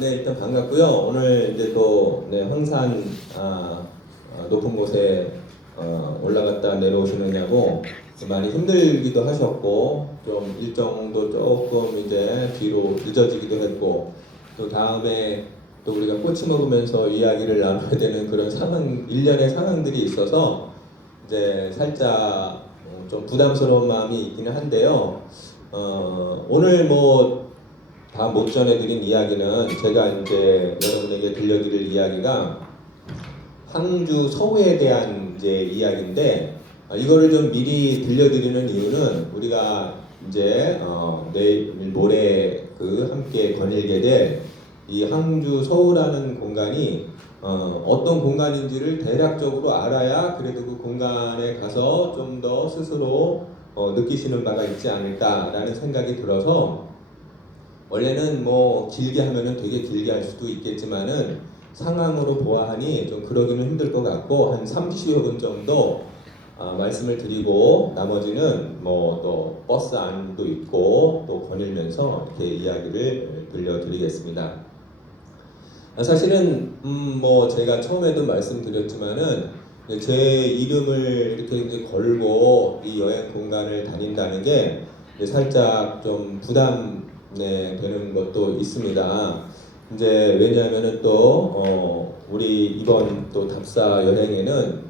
네, 일단 반갑고요. 오늘 이제 또 황산 높은 곳에 올라갔다 내려오시느냐고 많이 힘들기도 하셨고 좀 일정도 조금 이제 뒤로 늦어지기도 했고 또 다음에 또 우리가 꼬치 먹으면서 이야기를 나눠야 되는 그런 상황, 일련의 상황들이 있어서 이제 살짝 좀 부담스러운 마음이 있기는 한데요. 오늘 뭐 다 못 전해드린 이야기는 제가 이제 여러분에게 들려드릴 이야기가 항주 서우에 대한 이제 이야기인데 이거를 좀 미리 들려드리는 이유는 우리가 이제 내일 모레 함께 거닐게 될 이 항주 서우라는 공간이 어떤 공간인지를 대략적으로 알아야 그래도 그 공간에 가서 좀 더 스스로 느끼시는 바가 있지 않을까라는 생각이 들어서 원래는 뭐 길게 하면은 되게 길게 할 수도 있겠지만은 상황으로 보아하니 좀 그러기는 힘들 것 같고 한 30여 분 정도 말씀을 드리고 나머지는 뭐 또 버스 안도 있고 또 거닐면서 이렇게 이야기를 들려드리겠습니다. 사실은 뭐 제가 처음에도 말씀드렸지만은 제 이름을 이렇게 이제 걸고 이 여행 공간을 다닌다는 게 살짝 좀 부담 되는 것도 있습니다. 이제 왜냐하면은 또 우리 이번 또 답사 여행에는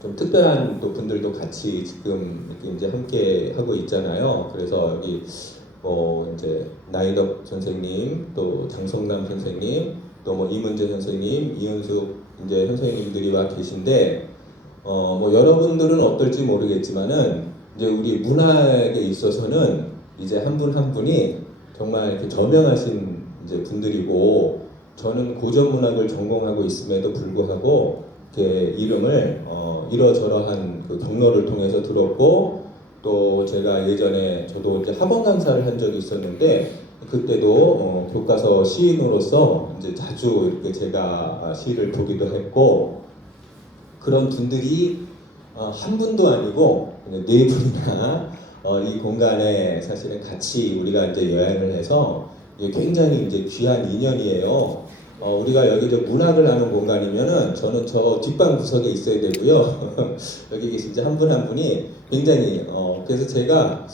좀 특별한 또 분들도 같이 지금 이렇게 이제 함께 하고 있잖아요. 그래서 여기 이제 나이덕 선생님, 또 장성남 선생님, 또 뭐 이문재 선생님, 이은숙 이제 선생님들이 와 계신데 뭐 여러분들은 어떨지 모르겠지만은 이제 우리 문학에 있어서는 이제 한 분 한 분이 정말 이렇게 저명하신 이제 분들이고 저는 고전 문학을 전공하고 있음에도 불구하고 이렇게 이름을 이러저러한 그 경로를 통해서 들었고 또 제가 예전에 저도 이제 학원 강사를 한 적이 있었는데 그때도 교과서 시인으로서 이제 자주 이렇게 제가 시를 보기도 했고 그런 분들이 한 분도 아니고 네 분이나 이 공간에 사실은 같이 우리가 이제 여행을 해서 굉장히 이제 귀한 인연이에요. 우리가 여기 저 문학을 하는 공간이면은 저는 저 뒷방 구석에 있어야 되고요. 여기 계신 이제 한 분 한 분이 굉장히 그래서 제가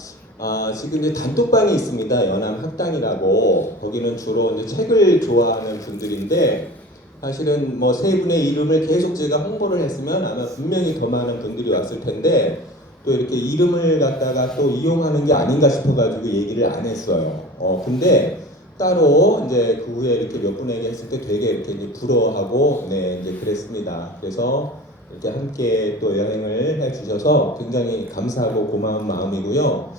지금 이제 단톡방이 있습니다. 연암 학당이라고 거기는 주로 이제 책을 좋아하는 분들인데 사실은 뭐 세 분의 이름을 계속 제가 홍보를 했으면 아마 분명히 더 많은 분들이 왔을 텐데 또 이렇게 이름을 갖다가 또 이용하는 게 아닌가 싶어가지고 얘기를 안 했어요. 근데 따로 이제 그 후에 이렇게 몇 분에게 했을 때 되게 이렇게 이제 부러워하고 이제 그랬습니다. 그래서 이렇게 함께 또 여행을 해주셔서 굉장히 감사하고 고마운 마음이고요.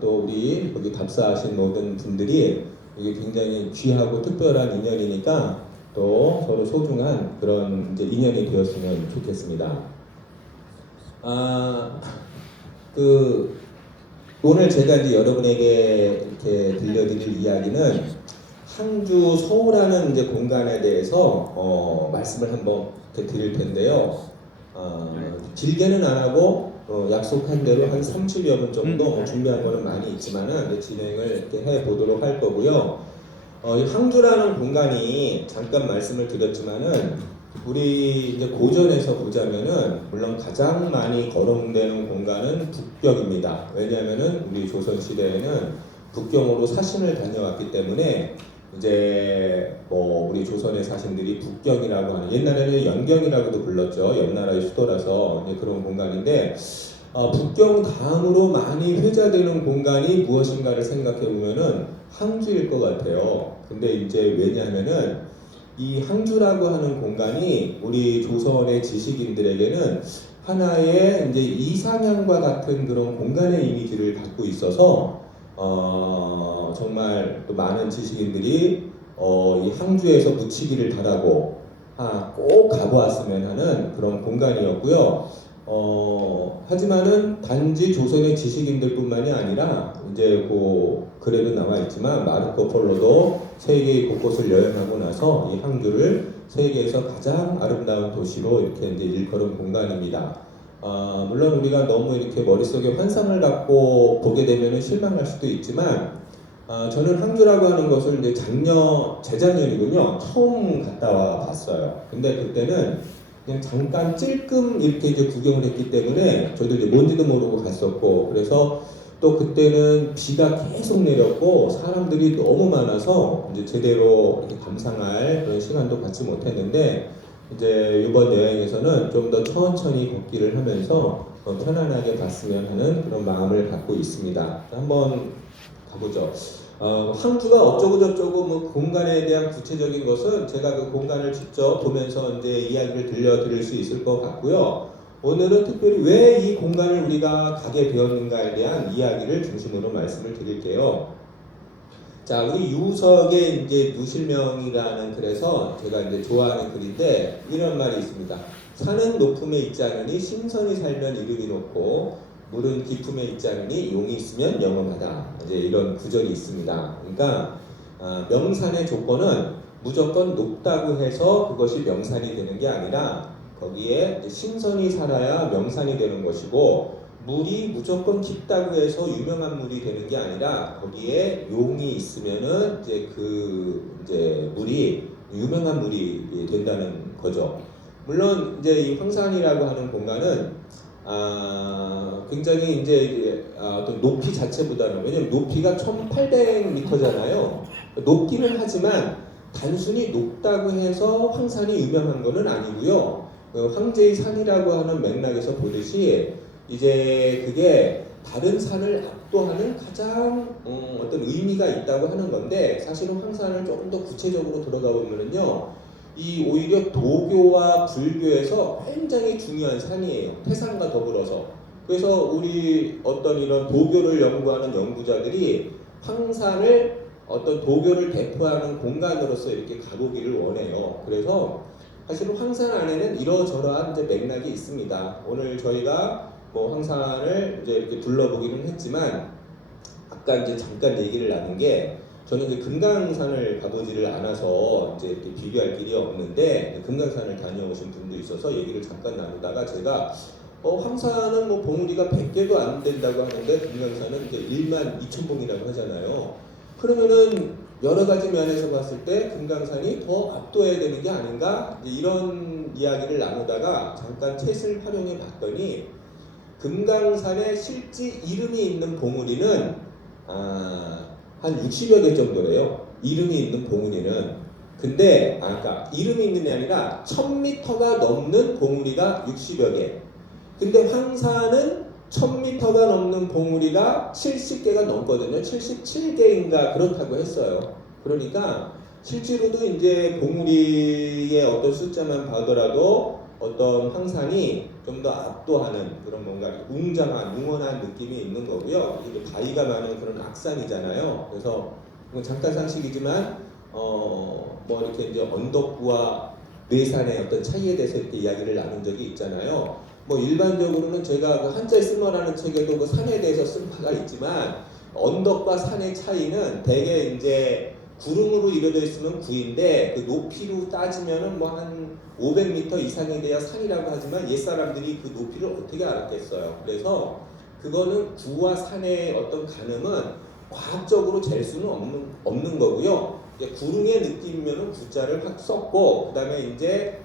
또 우리 거기 답사하신 모든 분들이 이게 굉장히 귀하고 특별한 인연이니까 또 서로 소중한 그런 이제 인연이 되었으면 좋겠습니다. 오늘 제가 이제 여러분에게 이렇게 들려드릴 이야기는 항주 서우라는 이제 공간에 대해서 말씀을 한번 이렇게 드릴 텐데요. 길게는 안 하고 약속한 대로 한 30여 분 정도 준비한 거는 많이 있지만은 이제 진행을 이렇게 해 보도록 할 거고요. 이 항주라는 공간이 잠깐 말씀을 드렸지만은 우리 이제 고전에서 보자면은 물론 가장 많이 거론되는 공간은 북경입니다. 왜냐하면은 우리 조선 시대에는 북경으로 사신을 다녀왔기 때문에 이제 뭐 우리 조선의 사신들이 북경이라고 하는 옛날에는 연경이라고도 불렀죠. 옆나라의 수도라서 이제 그런 공간인데 북경 다음으로 많이 회자되는 공간이 무엇인가를 생각해 보면은 항주일 것 같아요. 근데 이제 왜냐하면은 이 항주라고 하는 공간이 우리 조선의 지식인들에게는 하나의 이제 이상향과 같은 그런 공간의 이미지를 갖고 있어서 정말 또 많은 지식인들이 이 항주에서 묻히기를 바라고 꼭 가보았으면 하는 그런 공간이었고요. 하지만은 단지 조선의 지식인들뿐만이 아니라 이제 그래도 나와 있지만 마르코 폴로도 세계 곳곳을 여행하고 나서 이 항주를 세계에서 가장 아름다운 도시로 이렇게 이제 일컬은 공간입니다. 물론 우리가 너무 이렇게 머릿속에 환상을 갖고 보게 되면 실망할 수도 있지만 저는 항주라고 하는 것을 이제 재작년이군요. 처음 갔다 와 봤어요. 근데 그때는 그냥 잠깐 찔끔 이렇게 이제 구경을 했기 때문에 저도 이제 뭔지도 모르고 갔었고, 그래서 또 그때는 비가 계속 내렸고 사람들이 너무 많아서 이제 제대로 이렇게 감상할 그런 시간도 갖지 못했는데, 이제 이번 여행에서는 좀 더 천천히 걷기를 하면서 편안하게 갔으면 하는 그런 마음을 갖고 있습니다. 한번 가보죠. 항구가 어쩌고 저쩌고 뭐 공간에 대한 구체적인 것은 제가 그 공간을 직접 보면서 이제 이야기를 들려드릴 수 있을 것 같고요. 오늘은 특별히 왜 이 공간을 우리가 가게 되었는가에 대한 이야기를 중심으로 말씀을 드릴게요. 자, 우리 유석의 이제 누실명이라는 글에서 제가 이제 좋아하는 글인데 이런 말이 있습니다. 산은 높음에 있지 않으니 신선이 살면 이름이 높고 물은 깊음에 있지 않으니 용이 있으면 영원하다. 이제 이런 구절이 있습니다. 그러니까 명산의 조건은 무조건 높다고 해서 그것이 명산이 되는 게 아니라 거기에 신선이 살아야 명산이 되는 것이고, 물이 무조건 깊다고 해서 유명한 물이 되는 게 아니라 거기에 용이 있으면은 이제 물이 유명한 물이 된다는 거죠. 물론 이제 이 황산이라고 하는 공간은 굉장히 이제 어떤 높이 자체보다는, 왜냐면 높이가 1800m잖아요. 높기는 하지만 단순히 높다고 해서 황산이 유명한 것은 아니고요. 황제의 산이라고 하는 맥락에서 보듯이 이제 그게 다른 산을 압도하는 가장 어떤 의미가 있다고 하는 건데, 사실은 황산을 조금 더 구체적으로 들어가 보면은요, 이 오히려 도교와 불교에서 굉장히 중요한 산이에요. 태산과 더불어서. 그래서 우리 어떤 이런 도교를 연구하는 연구자들이 황산을 어떤 도교를 대표하는 공간으로서 이렇게 가보기를 원해요. 그래서 사실은 황산 안에는 이러저러한 이제 맥락이 있습니다. 오늘 저희가 뭐 황산을 이제 이렇게 둘러보기는 했지만, 아까 이제 잠깐 얘기를 나눈 게, 저는 이제 금강산을 가보지를 않아서 이제 이렇게 비교할 길이 없는데, 금강산을 다녀오신 분도 있어서 얘기를 잠깐 나누다가 제가 황산은 뭐 봉우리가 100개도 안 된다고 하는데 금강산은 이제 12,000봉이라고 하잖아요. 그러면은 여러 가지 면에서 봤을 때 금강산이 더 압도해야 되는 게 아닌가? 이런 이야기를 나누다가 잠깐 챗을 활용해 봤더니, 금강산에 실제 이름이 있는 봉우리는 한 60여 개 정도래요. 이름이 있는 봉우리는. 근데 그러니까 이름이 있는 게 아니라 1000m가 넘는 봉우리가 60여 개. 근데 황산은 1000m가 넘는 봉우리가 70개가 넘거든요. 77개인가 그렇다고 했어요. 그러니까 실제로도 이제 봉우리의 어떤 숫자만 봐더라도 어떤 황산이 좀 더 압도하는 그런 뭔가 웅장한, 웅원한 느낌이 있는 거고요. 이게 바위가 많은 그런 악산이잖아요. 그래서 잠깐 상식이지만 뭐 이렇게 이제 언덕구와 뇌산의 어떤 차이에 대해서 이렇게 이야기를 나눈 적이 있잖아요. 뭐 일반적으로는 제가 그 한자에 쓸모라는 책에도 그 산에 대해서 쓴 바가 있지만, 언덕과 산의 차이는 대개 이제 구름으로 이루어져 있으면 구인데, 그 높이로 따지면은 뭐 한 500m 이상이 돼야 산이라고 하지만 옛사람들이 그 높이를 어떻게 알았겠어요. 그래서 그거는 구와 산의 어떤 가늠은 과학적으로 잴 수는 없는 거고요. 구릉의 느낌이면은 구자를 확 썼고, 그 다음에 이제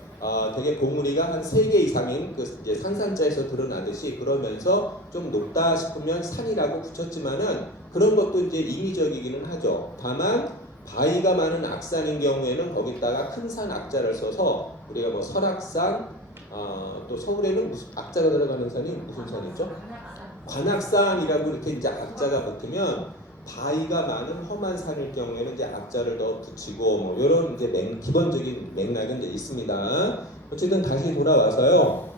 되게 봉우리가 한 3개 이상인 그 이제 산산자에서 드러나듯이, 그러면서 좀 높다 싶으면 산이라고 붙였지만은 그런 것도 이제 임의적이기는 하죠. 다만 바위가 많은 악산인 경우에는 거기다가 큰 산 악자를 써서 우리가 뭐 설악산, 또 서울에는 무슨 악자가 들어가는 산이 무슨 산이죠? 관악산이라고 이렇게 이제 악자가 붙으면, 바위가 많은 험한 산일 경우에는 이제 악자를 더 붙이고 뭐 이런 이제 기본적인 맥락은 이제 있습니다. 어쨌든 다시 돌아와서요.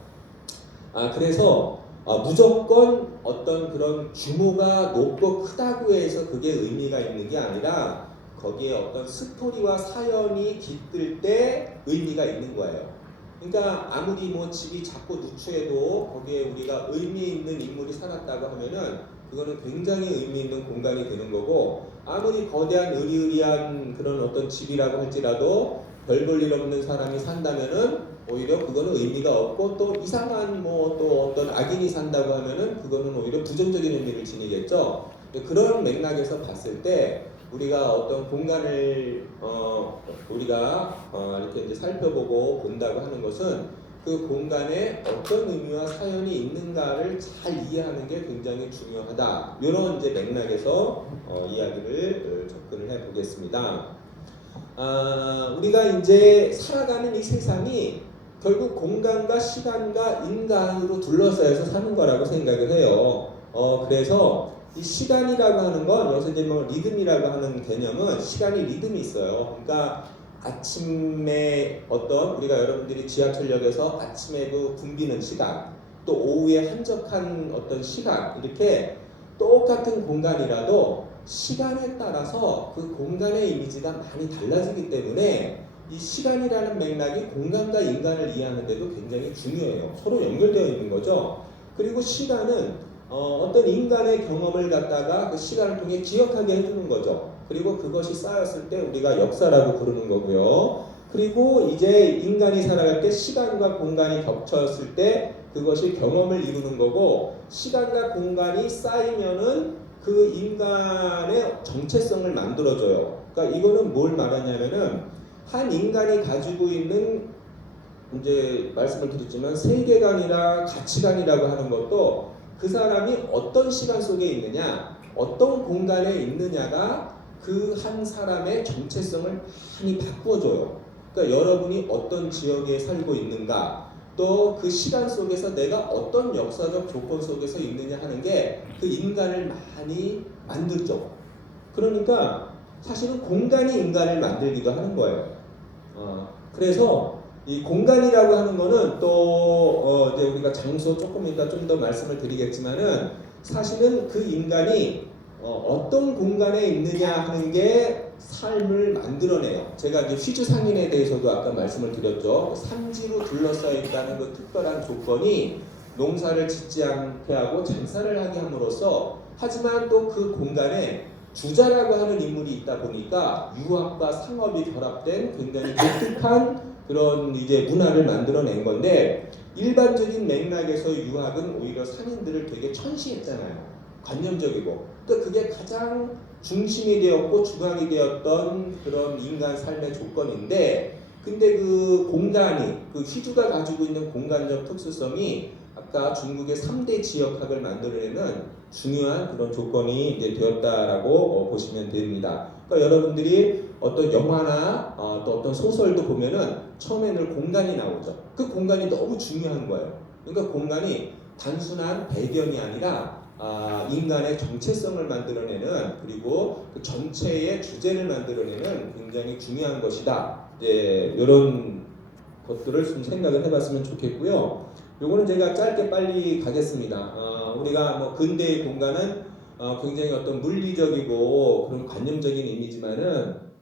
그래서 무조건 어떤 그런 규모가 높고 크다고 해서 그게 의미가 있는 게 아니라 거기에 어떤 스토리와 사연이 깃들 때 의미가 있는 거예요. 그러니까 아무리 뭐 집이 작고 누추해도 거기에 우리가 의미 있는 인물이 살았다고 하면은 그거는 굉장히 의미 있는 공간이 되는 거고, 아무리 거대한 의리의리한 그런 어떤 집이라고 할지라도 별 볼 일 없는 사람이 산다면은 오히려 그거는 의미가 없고, 또 이상한 뭐 또 어떤 악인이 산다고 하면은 그거는 오히려 부정적인 의미를 지니겠죠. 그런 맥락에서 봤을 때 우리가 어떤 공간을 우리가 이렇게 이제 살펴보고 본다고 하는 것은 그 공간에 어떤 의미와 사연이 있는가를 잘 이해하는 게 굉장히 중요하다. 이런 이제 맥락에서 이야기를 접근을 해보겠습니다. 우리가 이제 살아가는 이 세상이 결국 공간과 시간과 인간으로 둘러싸여서 사는 거라고 생각을 해요. 그래서 이 시간이라고 하는 건 여기서 이제 뭐 리듬이라고 하는 개념은 시간이 리듬이 있어요. 그러니까 아침에 어떤 우리가 여러분들이 지하철역에서 아침에도 붐비는 시간, 또 오후에 한적한 어떤 시간, 이렇게 똑같은 공간이라도 시간에 따라서 그 공간의 이미지가 많이 달라지기 때문에 이 시간이라는 맥락이 공간과 인간을 이해하는 데도 굉장히 중요해요. 서로 연결되어 있는 거죠. 그리고 시간은 어떤 인간의 경험을 갖다가 그 시간을 통해 기억하게 해주는 거죠. 그리고 그것이 쌓였을 때 우리가 역사라고 부르는 거고요. 그리고 이제 인간이 살아갈 때 시간과 공간이 겹쳤을 때 그것이 경험을 이루는 거고, 시간과 공간이 쌓이면은 그 인간의 정체성을 만들어줘요. 그러니까 이거는 뭘 말하냐면은 한 인간이 가지고 있는, 이제 말씀을 드렸지만 세계관이나 가치관이라고 하는 것도 그 사람이 어떤 시간 속에 있느냐, 어떤 공간에 있느냐가 그 한 사람의 정체성을 많이 바꿔줘요. 그러니까 여러분이 어떤 지역에 살고 있는가, 또 그 시간 속에서 내가 어떤 역사적 조건 속에서 있느냐 하는 게 그 인간을 많이 만들죠. 그러니까 사실은 공간이 인간을 만들기도 하는 거예요. 그래서 이 공간이라고 하는 거는 또 이제 우리가 장소 조금 이따 좀 더 말씀을 드리겠지만은 사실은 그 인간이 어떤 공간에 있느냐 하는 게 삶을 만들어내요. 제가 이제 휘주 상인에 대해서도 아까 말씀을 드렸죠. 산지로 둘러싸여 있다는 그 특별한 조건이 농사를 짓지 않게 하고 장사를 하게 함으로써, 하지만 또 그 공간에 주자라고 하는 인물이 있다 보니까 유학과 상업이 결합된 굉장히 독특한 그런 이제 문화를 만들어낸 건데, 일반적인 맥락에서 유학은 오히려 상인들을 되게 천시했잖아요. 관념적이고. 그러니까 그게 가장 중심이 되었고 주관이 되었던 그런 인간 삶의 조건인데, 근데 그 공간이, 그 휘주가 가지고 있는 공간적 특수성이 아까 중국의 3대 지역학을 만들어내는 중요한 그런 조건이 이제 되었다라고 보시면 됩니다. 그러니까 여러분들이 어떤 영화나 또 어떤 소설도 보면은 처음에는 공간이 나오죠. 그 공간이 너무 중요한 거예요. 그러니까 공간이 단순한 배경이 아니라 인간의 정체성을 만들어내는, 그리고 그 전체의 주제를 만들어내는 굉장히 중요한 것이다. 이런 것들을 좀 생각을 해봤으면 좋겠고요. 요거는 제가 짧게 빨리 가겠습니다. 우리가 뭐 근대의 공간은 굉장히 어떤 물리적이고 그런 관념적인 이미지만은,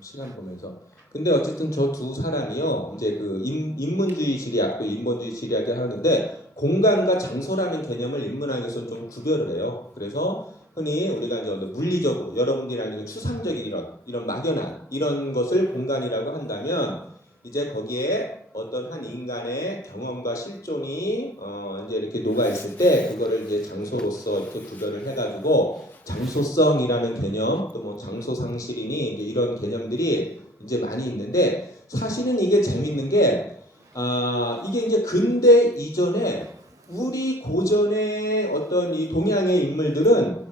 시간 보면서, 근데 어쨌든 저 두 사람이요, 이제 그 인문주의 지리학, 또 인본주의 지리학을 하는데 공간과 장소라는 개념을 인문학에서 좀 구별을 해요. 그래서 흔히 우리가 이제 물리적으로 여러분들이 아는 추상적인 이런 막연한 이런 것을 공간이라고 한다면, 이제 거기에 어떤 한 인간의 경험과 실존이 이제 이렇게 녹아 있을 때 그거를 이제 장소로서 이렇게 구별을 해가지고 장소성이라는 개념, 또 뭐 장소 상실이니 이런 개념들이 이제 많이 있는데, 사실은 이게 재밌는 게 이게 이제 근대 이전에 우리 고전의 어떤 이 동양의 인물들은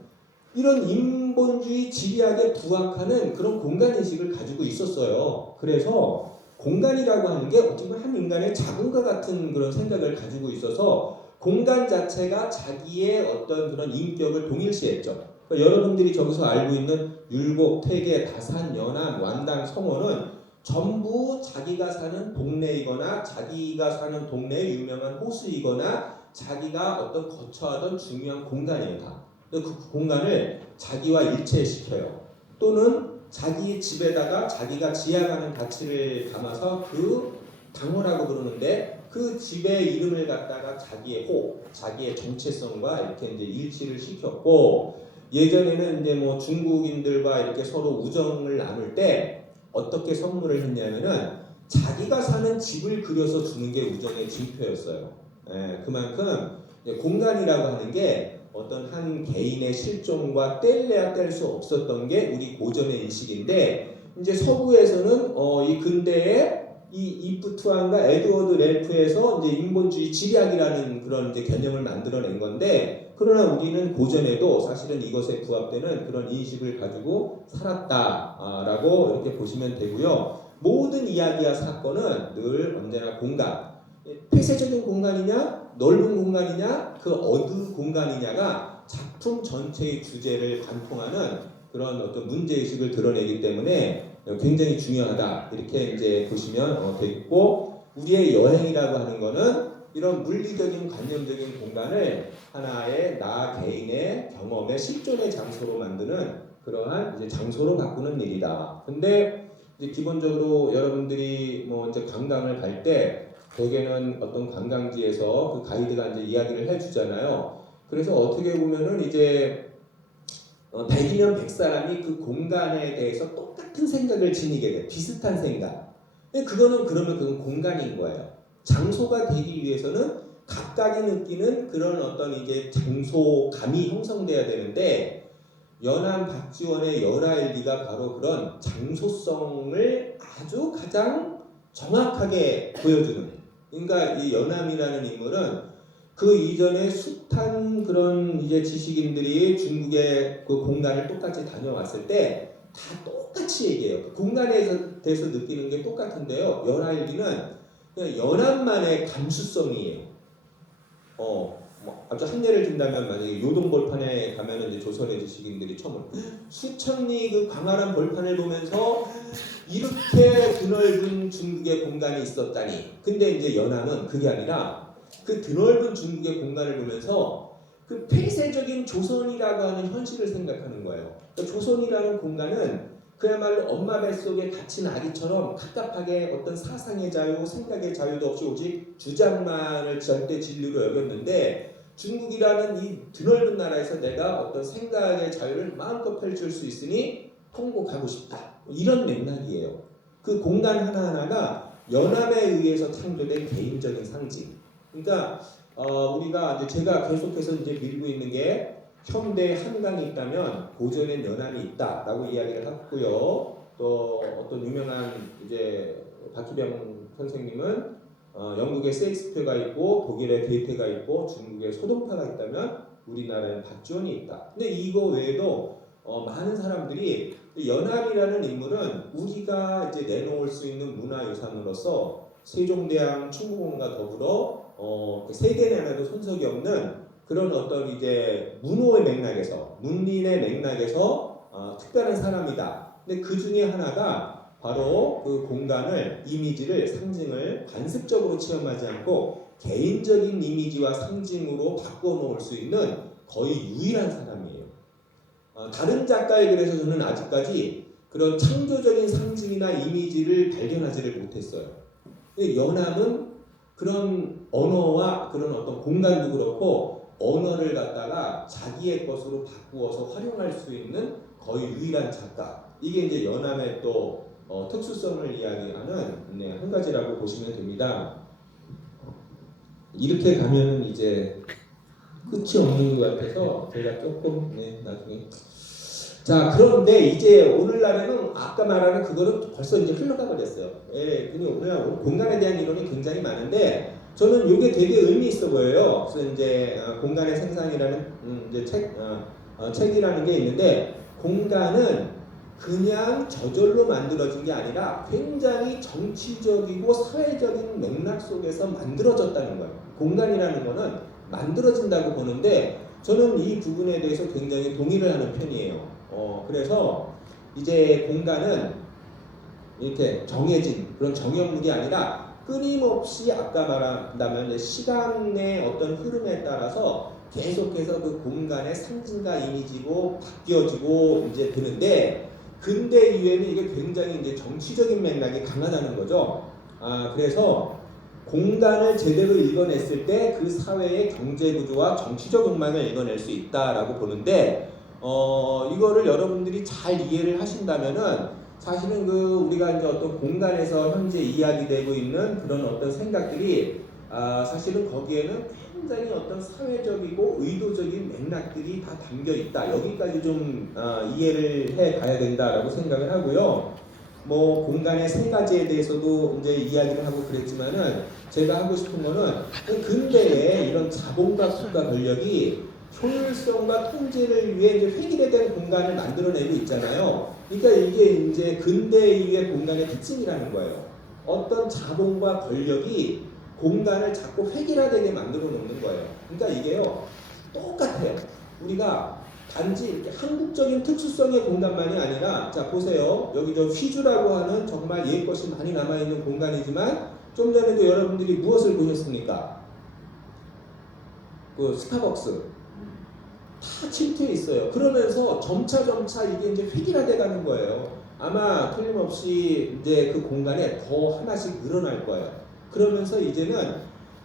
이런 인본주의 지리학에 부합하는 그런 공간인식을 가지고 있었어요. 그래서 공간이라고 하는 게 어쩌면 한 인간의 자궁과 같은 그런 생각을 가지고 있어서 공간 자체가 자기의 어떤 그런 인격을 동일시했죠. 그러니까 여러분들이 저기서 알고 있는 율곡, 태계, 다산, 연안, 완당, 성원은 전부 자기가 사는 동네이거나 자기가 사는 동네의 유명한 호수이거나 자기가 어떤 거처하던 중요한 공간이에요. 다. 그 공간을 자기와 일체시켜요. 또는 자기 집에다가 자기가 지향하는 가치를 담아서 그 당호라고 부르는데, 그 집의 이름을 갖다가 자기의 호, 자기의 정체성과 이렇게 이제 일치를 시켰고, 예전에는 이제 뭐 중국인들과 이렇게 서로 우정을 나눌 때 어떻게 선물을 했냐면은 자기가 사는 집을 그려서 주는 게 우정의 징표였어요. 그만큼 공간이라고 하는 게 어떤 한 개인의 실존과 뗄래야 뗄 수 없었던 게 우리 고전의 인식인데, 이제 서구에서는 이 근대에 이 이프 투안과 에드워드 렐프에서 이제 인본주의 지리학이라는 그런 이제 개념을 만들어낸 건데, 그러나 우리는 고전에도 사실은 이것에 부합되는 그런 인식을 가지고 살았다라고 이렇게 보시면 되고요. 모든 이야기와 사건은 늘 언제나 공간, 폐쇄적인 공간이냐 넓은 공간이냐 그 어느 공간이냐가 작품 전체의 주제를 관통하는 그런 어떤 문제의식을 드러내기 때문에 굉장히 중요하다, 이렇게 이제 보시면 되겠고, 우리의 여행이라고 하는 거는 이런 물리적인 관념적인 공간을 하나의 나 개인의 경험의 실존의 장소로 만드는 그러한 이제 장소로 바꾸는 일이다. 근데 이제 기본적으로 여러분들이 뭐 이제 관광을 갈 때 대개는 어떤 관광지에서 그 가이드가 이제 이야기를 해주잖아요. 그래서 어떻게 보면은 이제 100이면 100사람이 그 공간에 대해서 똑같은 생각을 지니게 돼. 비슷한 생각. 그거는 그러면 그건 공간인 거예요. 장소가 되기 위해서는 각각이 느끼는 그런 어떤 이제 장소감이 형성돼야 되는데, 연암 박지원의 열하일기가 바로 그런 장소성을 아주 가장 정확하게 보여주는. 그러니까 이 연암이라는 인물은 그 이전에 숱한 그런 이제 지식인들이 중국의 그 공간을 똑같이 다녀왔을 때 다 똑같이 얘기해요. 공간에 대해서 느끼는 게 똑같은데요. 열하일기는 그냥 연암만의 감수성이에요. 뭐 아주 한 예를 든다면, 만약에 요동벌판에 가면은 이제 조선의 지식인들이 처음으로 수천 리 그 광활한 벌판을 보면서 이렇게 드넓은 중국의 공간이 있었다니. 근데 이제 연암은 그게 아니라 그 드넓은 중국의 공간을 보면서 그 폐쇄적인 조선이라고 하는 현실을 생각하는 거예요. 그러니까 조선이라는 공간은 그야말로 엄마 뱃속에 갇힌 아기처럼 갑갑하게 어떤 사상의 자유, 생각의 자유도 없이 오직 주장만을 절대 진리로 여겼는데, 중국이라는 이 드넓은 나라에서 내가 어떤 생각의 자유를 마음껏 펼칠 수 있으니 통고 가고 싶다. 이런 맥락이에요. 그 공간 하나하나가 연암에 의해서 창조된 개인적인 상징. 그러니까 우리가 이제 제가 계속해서 이제 밀고 있는 게, 현대 한강이 있다면 고전엔 연암이 있다라고 이야기를 했고요. 또 어떤 유명한 이제 박희병 선생님은 영국의 셰익스피어가 있고 독일의 게이테가 있고 중국의 소동파가 있다면 우리나라에는 박지원이 있다. 근데 이거 외에도 많은 사람들이 연암이라는 인물은 우리가 이제 내놓을 수 있는 문화유산으로서 세종대왕 충무공과 더불어 세계 내에도 손석이 없는 그런 어떤 이제 문호의 맥락에서, 문린의 맥락에서 특별한 사람이다. 근데 그 중에 하나가 바로 그 공간을, 이미지를, 상징을 관습적으로 체험하지 않고 개인적인 이미지와 상징으로 바꿔 놓을 수 있는 거의 유일한 사람이에요. 다른 작가의 글에서 저는 아직까지 그런 창조적인 상징이나 이미지를 발견하지를 못했어요. 근데 연암은 그런 언어와 그런 어떤 공간도 그렇고 언어를 갖다가 자기의 것으로 바꾸어서 활용할 수 있는 거의 유일한 작가. 이게 이제 연암의 또 특수성을 이야기하는 한 가지라고 보시면 됩니다. 이렇게 가면 이제 끝이 없는 것 같아서 제가 조금 나중에. 자, 그런데 이제 오늘날에는 아까 말하는 그거는 벌써 이제 흘러가 버렸어요. 그냥 공간에 대한 이론이 굉장히 많은데 저는 이게 되게 의미 있어 보여요. 그래서 이제 공간의 생산이라는 이제 책이라는 게 있는데, 공간은 그냥 저절로 만들어진 게 아니라 굉장히 정치적이고 사회적인 맥락 속에서 만들어졌다는 거예요. 공간이라는 거는 만들어진다고 보는데 저는 이 부분에 대해서 굉장히 동의를 하는 편이에요. 그래서 이제 공간은 이렇게 정해진 그런 정형물이 아니라 끊임없이 아까 말한다면 시간의 어떤 흐름에 따라서 계속해서 그 공간의 상징과 이미지고 바뀌어지고 이제 되는데, 근대 이후에는 이게 굉장히 이제 정치적인 맥락이 강하다는 거죠. 그래서 공간을 제대로 읽어냈을 때 그 사회의 경제 구조와 정치적 욕망을 읽어낼 수 있다라고 보는데, 이거를 여러분들이 잘 이해를 하신다면은 사실은 그 우리가 이제 어떤 공간에서 현재 이야기되고 있는 그런 어떤 생각들이 사실은 거기에는 굉장히 어떤 사회적이고 의도적인 맥락들이 다 담겨 있다. 여기까지 좀 이해를 해 가야 된다라고 생각을 하고요. 뭐 공간의 세 가지에 대해서도 이제 이야기를 하고 그랬지만은 제가 하고 싶은 거는 근대에 이런 자본과 국가 권력이 효율성과 통제를 위해 이제 획일화된 공간을 만들어내고 있잖아요. 그러니까 이게 이제 근대의 공간의 특징이라는 거예요. 어떤 자본과 권력이 공간을 자꾸 획일화되게 만들어 놓는 거예요. 그러니까 이게요 똑같아요. 우리가 단지 이렇게 한국적인 특수성의 공간만이 아니라, 자 보세요. 여기 저 휘주라고 하는 정말 옛 것이 많이 남아있는 공간이지만 좀 전에도 여러분들이 무엇을 보셨습니까? 그 스타벅스 다 침투해 있어요. 그러면서 점차 이게 이제 획일화돼 가는 거예요. 아마 틀림없이 이제 그 공간에 더 하나씩 늘어날 거예요. 그러면서 이제는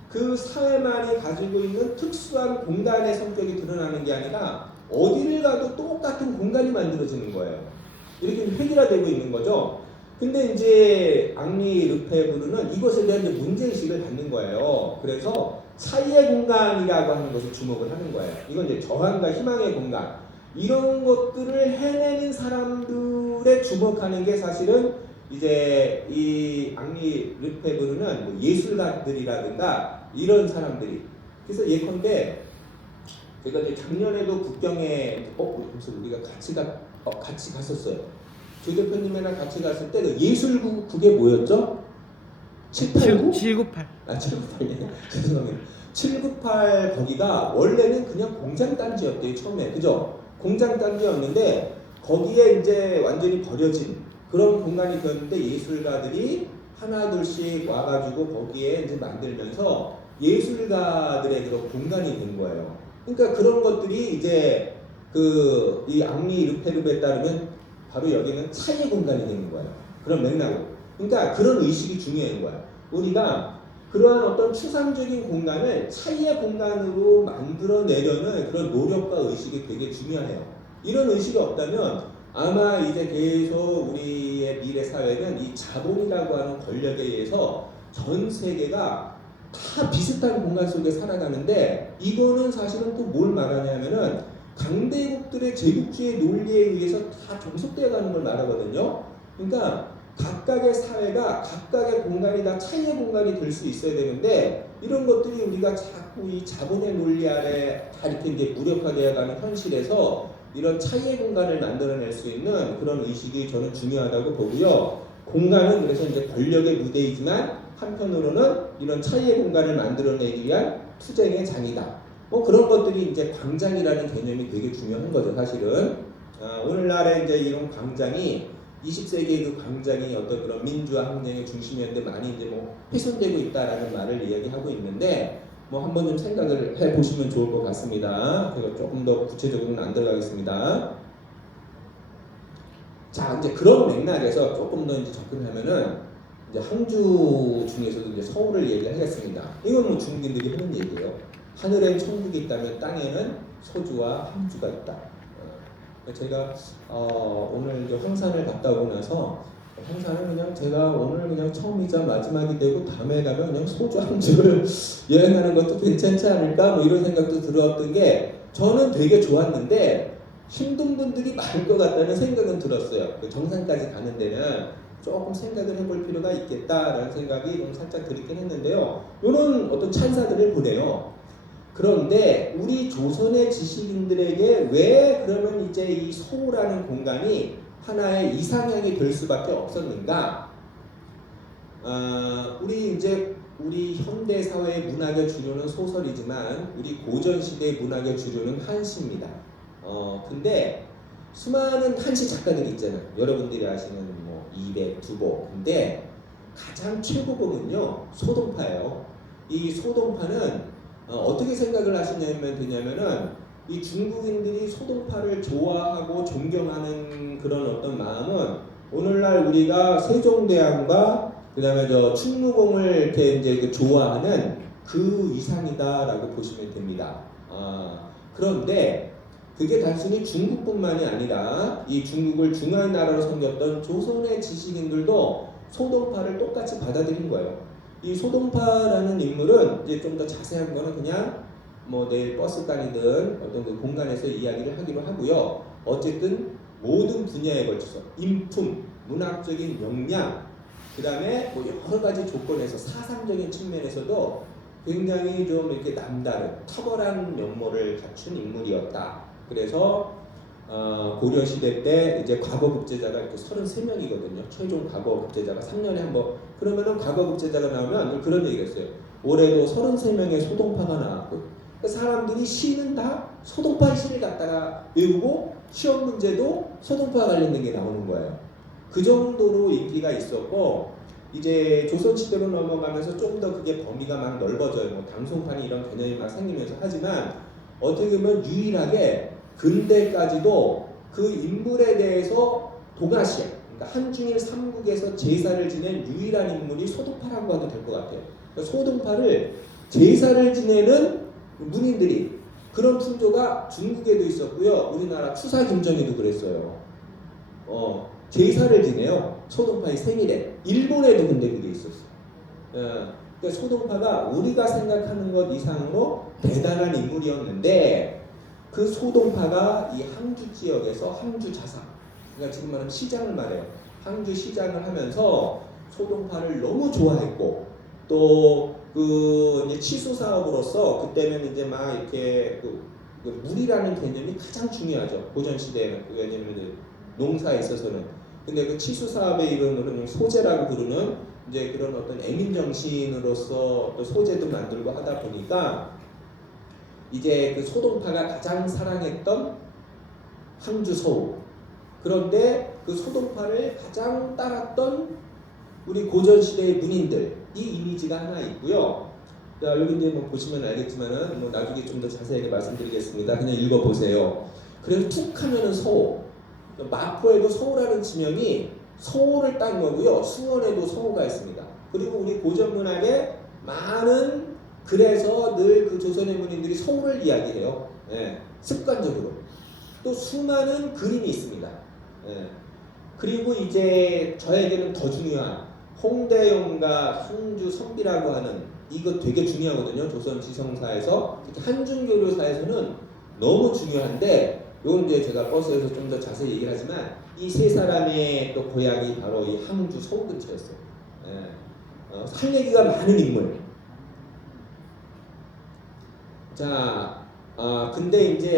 그 사회만이 가지고 있는 특수한 공간의 성격이 드러나는 게 아니라 어디를 가도 똑같은 공간이 만들어지는 거예요. 이렇게 획일화되고 있는 거죠. 근데 이제 앙리 르페브르는 이것에 대한 이제 문제의식을 갖는 거예요. 그래서 차이의 공간이라고 하는 것을 주목을 하는 거예요. 이건 이제 저항과 희망의 공간. 이런 것들을 해내는 사람들에 주목하는 게 사실은 이제 이 앙리 르페브르는 뭐 예술가들이라든가 이런 사람들이. 그래서 예컨대 제가 이제 작년에도 국경에 무슨 우리가 같이 갔었어요. 조 대표님이랑 같이 갔을 때 그 예술국에 뭐였죠? 789? 798. 798네. 죄송합니다. 798 거기가 원래는 그냥 공장 단지였대요, 처음에. 그죠? 공장 단지였는데 거기에 이제 완전히 버려진 그런 공간이 되었는데 예술가들이 하나둘씩 와가지고 거기에 이제 만들면서 예술가들의 그런 공간이 된 거예요. 그러니까 그런 것들이 이제 이 앙리 르페르베에 따르면 바로 여기는 차이의 공간이 되는 거예요. 그런 맥락으로. 그러니까 그런 의식이 중요한 거야. 우리가 그러한 어떤 추상적인 공간을 차이의 공간으로 만들어내려는 그런 노력과 의식이 되게 중요해요. 이런 의식이 없다면 아마 이제 계속 우리의 미래 사회는 이 자본이라고 하는 권력에 의해서 전 세계가 다 비슷한 공간 속에 살아가는데, 이거는 사실은 또 뭘 말하냐면은 강대국들의 제국주의 논리에 의해서 다 종속되어 가는 걸 말하거든요. 그러니까 각각의 사회가 각각의 공간이 다 차이의 공간이 될 수 있어야 되는데, 이런 것들이 우리가 자꾸 이 자본의 논리 아래 다 이렇게 이제 무력화되어 가는 현실에서 이런 차이의 공간을 만들어낼 수 있는 그런 의식이 저는 중요하다고 보고요. 공간은 그래서 이제 권력의 무대이지만 한편으로는 이런 차이의 공간을 만들어내기 위한 투쟁의 장이다. 뭐 그런 것들이 이제 광장이라는 개념이 되게 중요한 거죠, 사실은. 오늘날에 이제 이런 광장이 20세기의 그 광장이 어떤 그런 민주화 항쟁의 중심이었는데 많이 이제 뭐 훼손되고 있다라는 말을 이야기하고 있는데, 뭐 한번 좀 생각을 해 보시면 좋을 것 같습니다. 그래서 조금 더 구체적으로는 안 들어가겠습니다. 자, 이제 그런 맥락에서 조금 더 이제 접근하면은 이제 항주 중에서도 이제 서울을 얘기하겠습니다. 이건 뭐 중국인들이 하는 얘기예요. 하늘엔 천국이 있다면 땅에는 소주와 항주가 있다. 제가 오늘 이제 황산을 갔다 오고 나서 황산은 그냥 제가 오늘 그냥 처음이자 마지막이 되고 다음에 가면 그냥 소주 항주를 여행하는 것도 괜찮지 않을까 뭐 이런 생각도 들었던 게 저는 되게 좋았는데 힘든 분들이 많을 것 같다는 생각은 들었어요. 그 정상까지 가는 데는 조금 생각을 해볼 필요가 있겠다라는 생각이 좀 살짝 들긴 했는데요. 이런 어떤 찬사들을 보내요. 그런데 우리 조선의 지식인들에게 왜 그러면 이제 이 서울이라는 공간이 하나의 이상향이 될 수밖에 없었는가? 우리 현대 사회의 문학의 주류는 소설이지만 우리 고전 시대의 문학의 주류는 한시입니다. 근데 수많은 한시 작가들이 있잖아요. 여러분들이 아시는 뭐 이백, 두보. 근데 가장 최고봉은요 소동파예요. 이 소동파는 어떻게 생각을 하시냐면 되냐면은 이 중국인들이 소동파를 좋아하고 존경하는 그런 어떤 마음은 오늘날 우리가 세종대왕과 그다음에 저 충무공을 이렇게 이제 좋아하는 그 이상이다라고 보시면 됩니다. 그런데 그게 단순히 중국뿐만이 아니라 이 중국을 중한 나라로 섬겼던 조선의 지식인들도 소동파를 똑같이 받아들인 거예요. 이 소동파라는 인물은 이제 좀 더 자세한 거는 그냥 뭐 내일 버스 다니든 어떤 그 공간에서 이야기를 하기로 하고요. 어쨌든 모든 분야에 걸쳐서 인품, 문학적인 역량, 그 다음에 뭐 여러 가지 조건에서 사상적인 측면에서도 굉장히 좀 이렇게 남다른 탁월한 면모를 갖춘 인물이었다. 그래서 고려 시대 때 이제 과거 급제자가 이렇게 33명이거든요. 최종 과거 급제자가 3년에 한 번. 그러면은 과거 급제자가 나오면 그런 얘기를 했어요. 올해도 33명의 소동파가 나왔고, 사람들이 시는 다 소동파의 시를 갖다가 외우고 시험 문제도 소동파 관련된 게 나오는 거예요. 그 정도로 인기가 있었고, 이제 조선시대로 넘어가면서 좀 더 그게 범위가 막 넓어져요. 뭐 당송판이 이런 개념이 막 생기면서. 하지만 어떻게 보면 유일하게 근대까지도 그 인물에 대해서 동아시아, 그러니까 한중일 삼국에서 제사를 지낸 유일한 인물이 소동파라고 해도 될 것 같아요. 그러니까 소동파를 제사를 지내는 문인들이, 그런 풍조가 중국에도 있었고요. 우리나라 추사 김정희도 그랬어요. 제사를 지내요. 소동파의 생일에. 일본에도 근데 그게 있었어요. 그러니까 소동파가 우리가 생각하는 것 이상으로 대단한 인물이었는데, 그 소동파가 이 항주 지역에서 항주 자사, 그러니까 지금 말하면 시장을 말해요. 항주 시장을 하면서 소동파를 너무 좋아했고, 또 그 이제 치수 사업으로서 그때는 이제 막 이렇게 그 물이라는 개념이 가장 중요하죠. 고전 시대에는. 왜냐면 농사에 있어서는. 근데 그 치수 사업의 이론으로는 소재라고 부르는 이제 그런 어떤 애민 정신으로서 또 소재도 만들고 하다 보니까 이제 그 소동파가 가장 사랑했던 항주 서우. 그런데 그 소동파를 가장 따랐던 우리 고전 시대의 문인들, 이 이미지가 하나 있고요. 자, 여기 이제 뭐 보시면 알겠지만은 뭐 나중에 좀 더 자세하게 말씀드리겠습니다. 그냥 읽어보세요. 그래서 툭 하면은 서우. 마포에도 서우라는 지명이 서우를 딴 거고요. 수원에도 서우가 있습니다. 그리고 우리 고전 문학에 많은, 그래서 늘 그 조선의 문인들이 서우를 이야기해요. 예, 습관적으로. 또 수많은 그림이 있습니다. 예. 그리고 이제 저에게는 더 중요한 홍대영과 항주 선비라고 하는, 이거 되게 중요하거든요. 조선 지성사에서, 특히 한중교류사에서는 너무 중요한데, 이건 이제 제가 버스에서 좀 더 자세히 얘기를 하지만 이 세 사람의 또 고향이 바로 이 항주 서울 근처였어요. 예. 할 얘기가 많은 인물. 자, 근데 이제